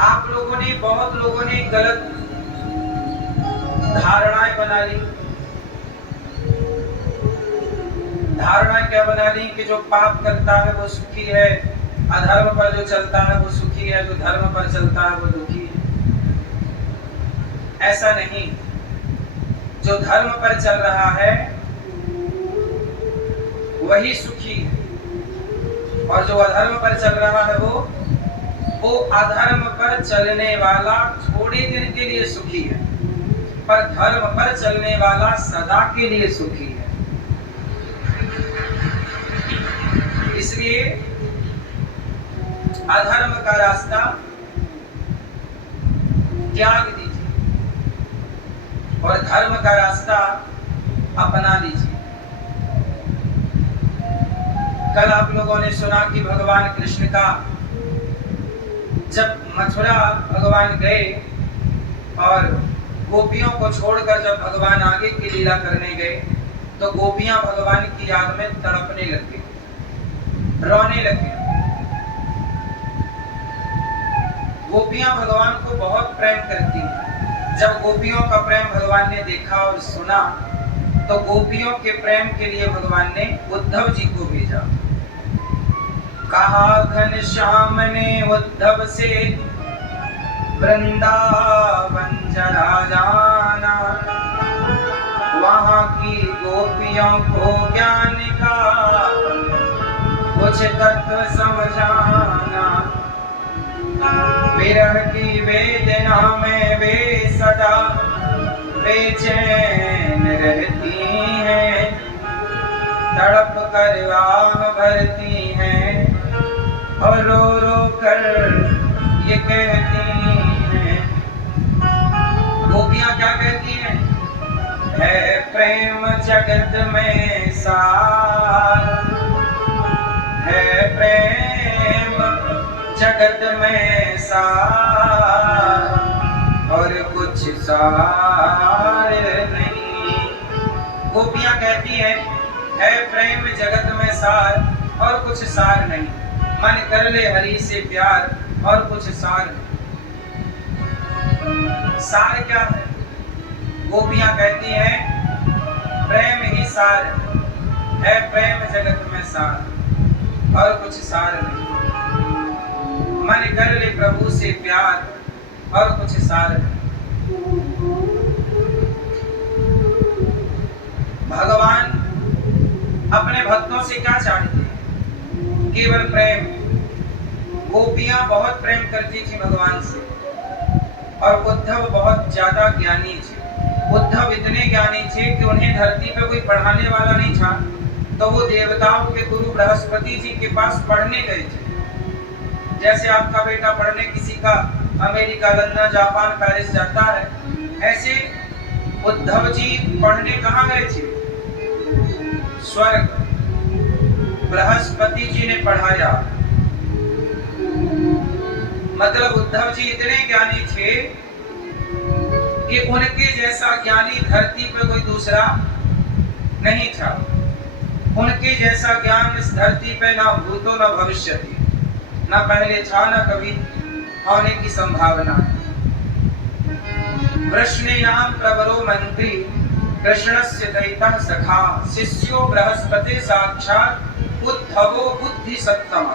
आप लोगों ने, बहुत लोगों ने गलत धारणाएं बना ली। धारणा क्या बना ली कि जो पाप करता है वो सुखी है, अधर्म पर जो चलता है वो सुखी है, जो धर्म पर चलता है वो दुखी है। ऐसा नहीं, जो धर्म पर चल रहा है वही सुखी है, और जो अधर्म पर चल रहा है वो अधर्म पर चलने वाला थोड़े दिन के लिए सुखी है, पर धर्म पर चलने वाला सदा के लिए सुखी है। इसलिए अधर्म का रास्ता त्याग दीजिए और धर्म का रास्ता अपना लीजिए। कल आप लोगों ने सुना कि भगवान कृष्ण का, जब मथुरा भगवान गए और गोपियों को छोड़कर जब भगवान आगे की लीला करने गए तो गोपियां भगवान की याद में तड़पने लग गई, रोने लग गई। गोपियां भगवान को बहुत प्रेम करती हैं। जब गोपियों का प्रेम भगवान ने देखा और सुना तो गोपियों के प्रेम के लिए भगवान ने उद्धव जी को भेजा। कहा घनश्याम ने उद्धव से वृंदावन जरा जाना, वहां की गोपियों को ज्ञान का कुछ तत्व समझाना। विरह की वेदना में वे सदा बेचैन रहती हैं, तड़प कर आह भरती हैं और रो रो कर ये कहती हैं। गोपियां क्या कहती हैं? है प्रेम जगत में सार, है प्रेम जगत में सार और कुछ सार नहीं। गोपियां कहती हैं है प्रेम जगत में सार और कुछ सार नहीं, मन कर ले हरि से प्यार और कुछ सार नहीं। सार क्या है? गोपियां कहती हैं प्रेम ही सार है, प्रेम जगत में सार और कुछ सार नहीं। मन कर ले प्रभु से प्यार और कुछ सार नहीं। भगवान अपने भक्तों से क्या चाहते हैं? केवल प्रेम। गोपियां बहुत प्रेम करती थी भगवान से और उद्धव बहुत ज्यादा ज्ञानी थे। उद्धव इतने ज्ञानी थे कि उन्हें धरती पे कोई पढ़ाने वाला नहीं था, तो वो देवताओं के गुरु बृहस्पति जी के पास पढ़ने गए थे। जैसे आपका बेटा पढ़ने किसी का अमेरिका, लंदन, जापान, पेरिस जाता है, ऐसे उद्धव जी पढ़ने कहाँ गए थे? स्वर्ग। बृहस्पति जी ने पढ़ाया। मतलब उद्धव जी इतने ज्ञानी थे कि उनके जैसा ज्ञानी धरती पर कोई दूसरा नहीं था। उनके जैसा ज्ञान इस धरती पे ना भूतो न भविष्य थी, न पहले था न कभी होने की संभावना है। कृष्णेयां प्रवरो मंत्री कृष्णस्य दैतः सखा, शिष्यो बृहस्पति साक्षात उद्धवो बुद्धि सत्तम।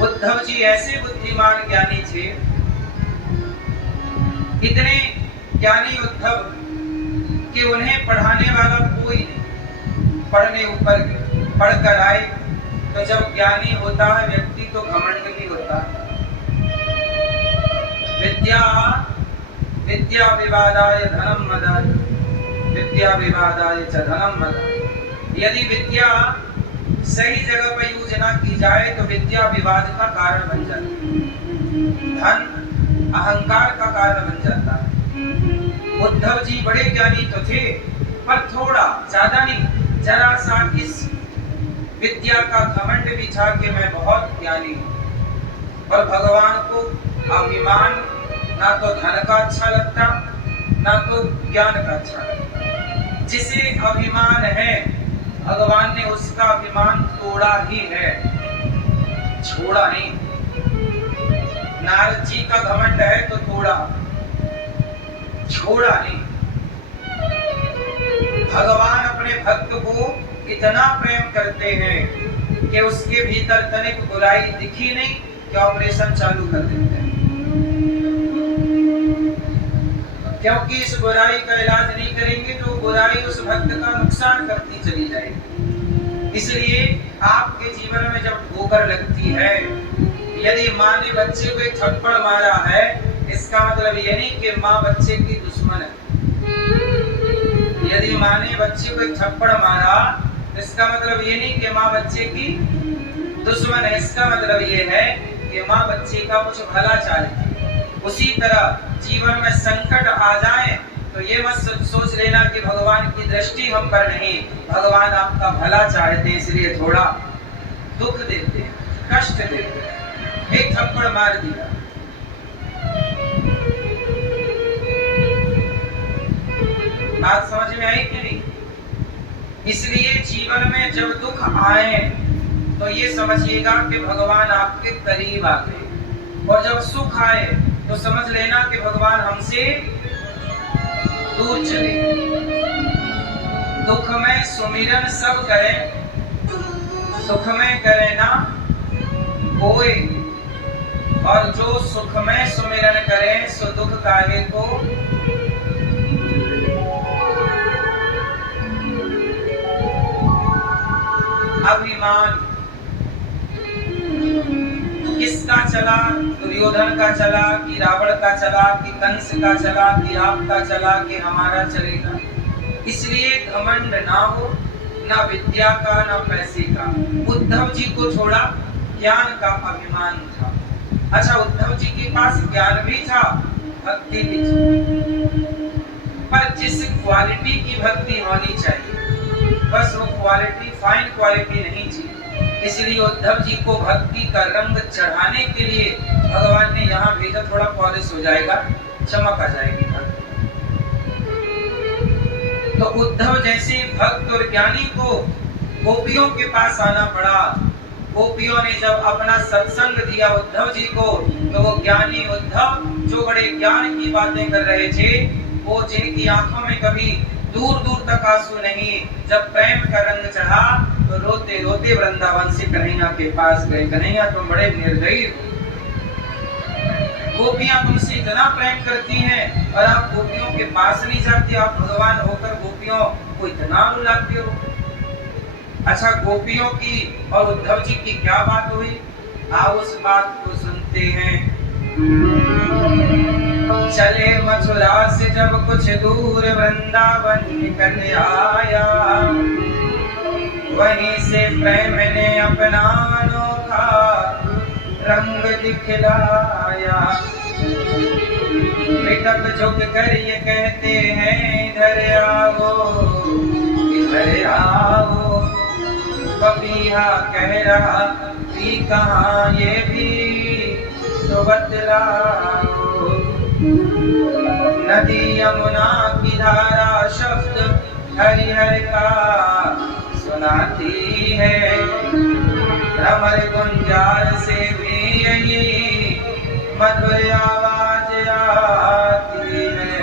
उद्धव जी ऐसे बुद्धिमान ज्ञानी थे, इतने ज्ञानी उद्धव कि उन्हें पढ़ाने वाला कोई नहीं। पढ़ने ऊपर गए, पढ़कर आए तो जब ज्ञानी होता है व्यक्ति तो घमंड भी होता है। विद्या विद्या विवादाय धनम मदाय, विद्या विवादाय च धनम मदाय। यदि विद्या सही जगह पर यूज ना की जाए तो विद्या विवाद का कारण बन जाती है, धन अहंकार का कारण बन जाता है। उद्धव जी बड़े ज्ञानी तो थे, पर थोड़ा ज्यादा नहीं, जरा सा इस विद्या का घमंड भी था कि मैं बहुत ज्ञानी हूँ। और भगवान को अभिमान, ना तो धन का अच्छा लगता ना तो ज्ञान का अच्छा लगता। जिसे अभिमान है भगवान ने उसका अभिमान तोड़ा ही है, छोड़ा नहीं। नारद जी का घमंड है तो थोड़ा, छोड़ा नहीं। भगवान अपने भक्त को इतना प्रेम करते हैं कि उसके भीतर तनिक बुराई दिखी नहीं कि ऑपरेशन चालू कर देते हैं, क्योंकि इस बुराई का इलाज नहीं करेंगे तो बुराई उस भक्त का नुकसान करती चली जाएगी। इसलिए आपके जीवन में जब ठोकर लगती है, यदि माँ ने बच्चे को एक थप्पड़ मारा है, इसका मतलब ये नहीं कि माँ बच्चे की दुश्मन है। यदि माँ ने बच्चे को एक थप्पड़ मारा, इसका मतलब ये नहीं कि माँ बच्चे की दुश्मन है। इसका मतलब ये है कि माँ बच्चे का कुछ भला चाहती है। उसी तरह जीवन में संकट आ जाए तो ये मत सोच लेना कि भगवान की दृष्टि हम पर नहीं, भगवान आपका भला चाहते हैं, इसलिए थोड़ा दुख देते हैं, कष्ट देते हैं। एक थप्पड़ मार दिया, बात समझ में आई कि नहीं? इसलिए जीवन में जब दुख आए तो ये समझिएगा कि भगवान आपके करीब आ गए, और जब सुख आए तो समझ लेना कि भगवान हमसे दूर चले। दुख में सुमिरन सब करें, सुख में करे ना कोई, और जो सुख में सुमिरन करे सो दुख काहे को। अभिमान किसका चला? दुर्योधन का चला कि रावण का चला कि कंस का चला कि आपका चला कि हमारा चलेगा? इसलिए घमंड ना हो, ना विद्या का ना पैसे का। उद्धव जी को छोड़ा, ज्ञान का अभिमान था। अच्छा, उद्धव जी के पास ज्ञान भी था, भक्ति भी थी, पर जिस क्वालिटी की भक्ति होनी चाहिए बस वो क्वालिटी फाइन क्वालिटी नहीं थी। इसलिए उद्धव जी को भक्ति का रंग चढ़ाने के लिए भगवान ने यहाँ भेजा, थोड़ा पॉलिश हो जाएगा, चमक आ जाएगी भक्ति। तो उद्धव जैसे भक्त और ज्ञानी को गोपियों के पास आना पड़ा। गोपियों ने जब अपना सत्संग दिया उद्धव जी को, तो वो ज्ञानी उद्धव जो बड़े ज्ञान की बातें कर रहे थे, वो जिनकी आंखों में कभी दूर दूर तक आंसू नहीं, जब प्रेम का रंग चढ़ा तो रोते रोते वृंदावन से कन्हैया के पास गए। कन्हैया तुम बड़े निर्दयी हो, गोपियां तुमसे इतना प्रेम करती हैं और आप गोपियों के पास नहीं जाते, आप भगवान होकर गोपियों को इतना रुलाते हो। अच्छा, गोपियों की और उद्धव जी की क्या बात हुई? आओ उस बात को सुनते हैं। चले मथुरा से जब कुछ दूर वृंदावन निकट आया, वहीं से प्रेम ने अपना अनोखा रंग दिखलाया। मृतक झुक कर ये कहते हैं इधर आओ, इधर आओ। पपीहा कह रहा कि कहाँ ये भी तो बतलाओ। नदी यमुना की धारा शब्द हरिहर का सुनाती है, भ्रमर गुंजार से भी यही मधुर आवाज आती है।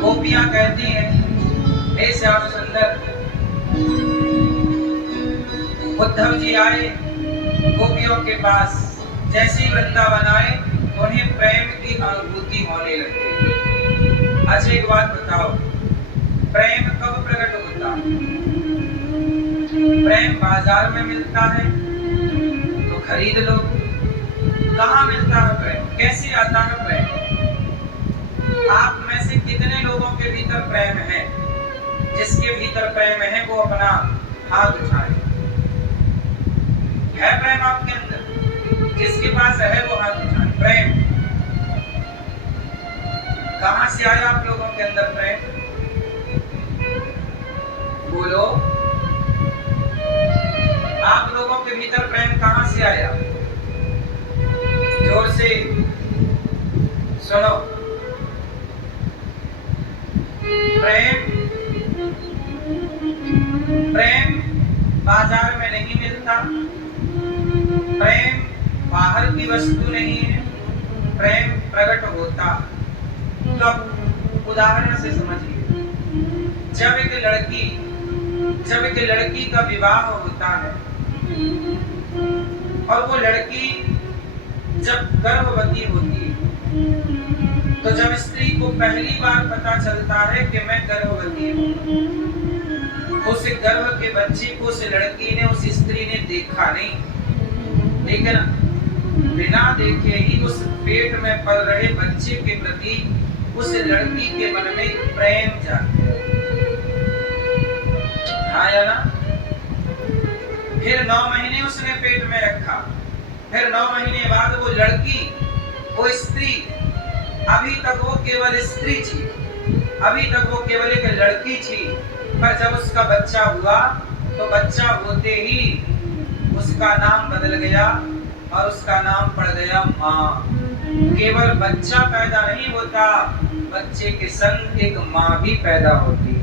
गोपियां कहती हैं, हे श्याम सुंदर। उद्धव जी आए गोपियों के पास, जैसे ही वृंदावन आए उन्हें प्रेम की अनुभूति होने लगी। अच्छा, एक बात बताओ, प्रेम कब प्रकट होता? प्रेम बाजार में मिलता है तो खरीद लो। कहाँ मिलता है प्रेम? कैसे आता है प्रेम? आप में से कितने लोगों के भीतर प्रेम है? जिसके भीतर प्रेम है वो अपना हाथ उठाए। है प्रेम आपके अंदर? जिसके पास है वो हाथ उठाए। प्रेम कहां से आया आप लोगों के अंदर प्रेम? बोलो, आप लोगों के भीतर प्रेम कहां से आया? जोर से सुनो। प्रेम प्रेम बाजार में नहीं मिलता, प्रेम बाहर की वस्तु नहीं है, प्रेम प्रकट होता कब? उदाहरण से समझिए, जब एक लड़की का विवाह होता है और वो लड़की जब गर्भवती होती है, तो जब स्त्री को पहली बार पता चलता है कि मैं गर्भवती हूँ, उस गर्भ के बच्चे को उस लड़की ने, उस स्त्री ने देखा नहीं, लेकिन बिना देखे ही उस पेट में पल रहे बच्चे के प्रति उस लड़की के मन में प्रेम जाग आया ना। फिर 9 महीने उसने पेट में रखा, फिर 9 महीने बाद वो लड़की, वो स्त्री, अभी तक वो केवल स्त्री थी, अभी तक वो केवल एक लड़की थी, पर जब उसका बच्चा हुआ तो बच्चा होते ही उसका नाम बदल गया और उसका नाम पड़ गया माँ। केवल बच्चा पैदा नहीं होता, बच्चे के संग एक माँ भी पैदा होती है।